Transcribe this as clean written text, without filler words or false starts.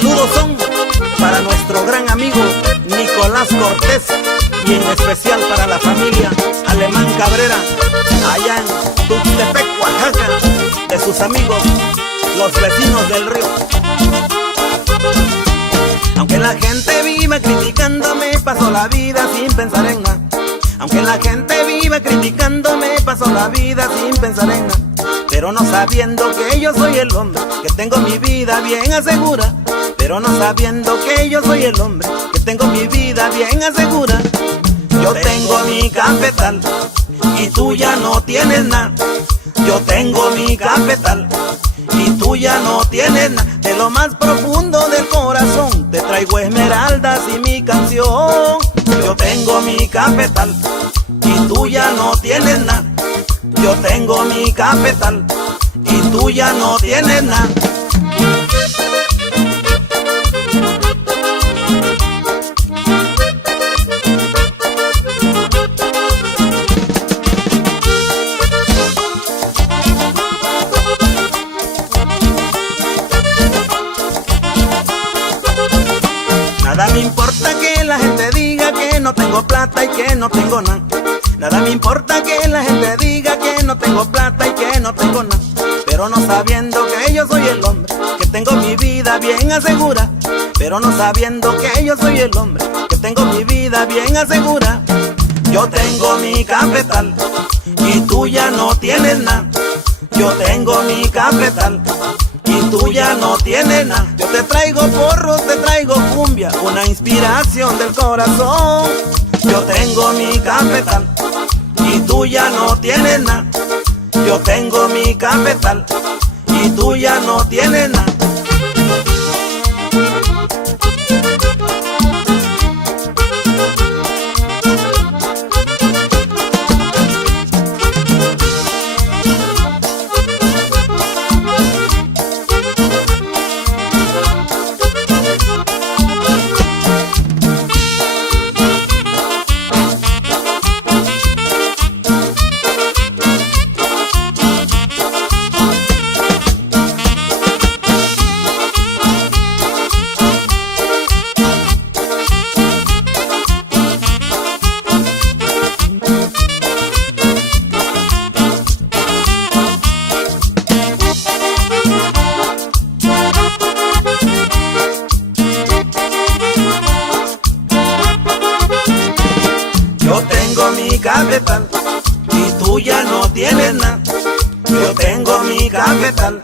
saludos son para nuestro gran amigo Nicolás Cortés y en especial para la familia Alemán Cabrera, allá en Tuxtepec, Oaxaca, de sus amigos, los vecinos del río. Aunque la gente viva criticándome, paso la vida sin pensar en nada. Aunque la gente viva criticándome, paso la vida sin pensar en nada. Pero no sabiendo que yo soy el hombre, que tengo mi vida bien asegura. Pero no sabiendo que yo soy el hombre, que tengo mi vida bien asegura. Yo tengo mi cafetal y tú ya no tienes nada. Yo tengo mi cafetal y tú ya no tienes nada. De lo más profundo del corazón te traigo esmeraldas y mi canción. Yo tengo mi cafetal y tú ya no tienes nada. Yo tengo mi cafetal y tú ya no tienes nada. Nada me importa que la gente diga que no tengo plata y que no tengo nada. Nada me importa que la gente diga que no tengo plata y que no tengo nada. Pero no sabiendo que yo soy el hombre, que tengo mi vida bien asegura. Pero no sabiendo que yo soy el hombre, que tengo mi vida bien asegura. Yo tengo mi cafetal y tú ya no tienes nada. Yo tengo mi cafetal y tú ya no tienes nada. Yo te traigo porros, te traigo cumbia, una inspiración del corazón. Yo tengo mi cafetal y tú ya no tienes nada. Yo tengo mi cafetal y tú ya no tienes nada. Yo tengo mi cafetal y tú ya no tienes nada. Yo tengo mi cafetal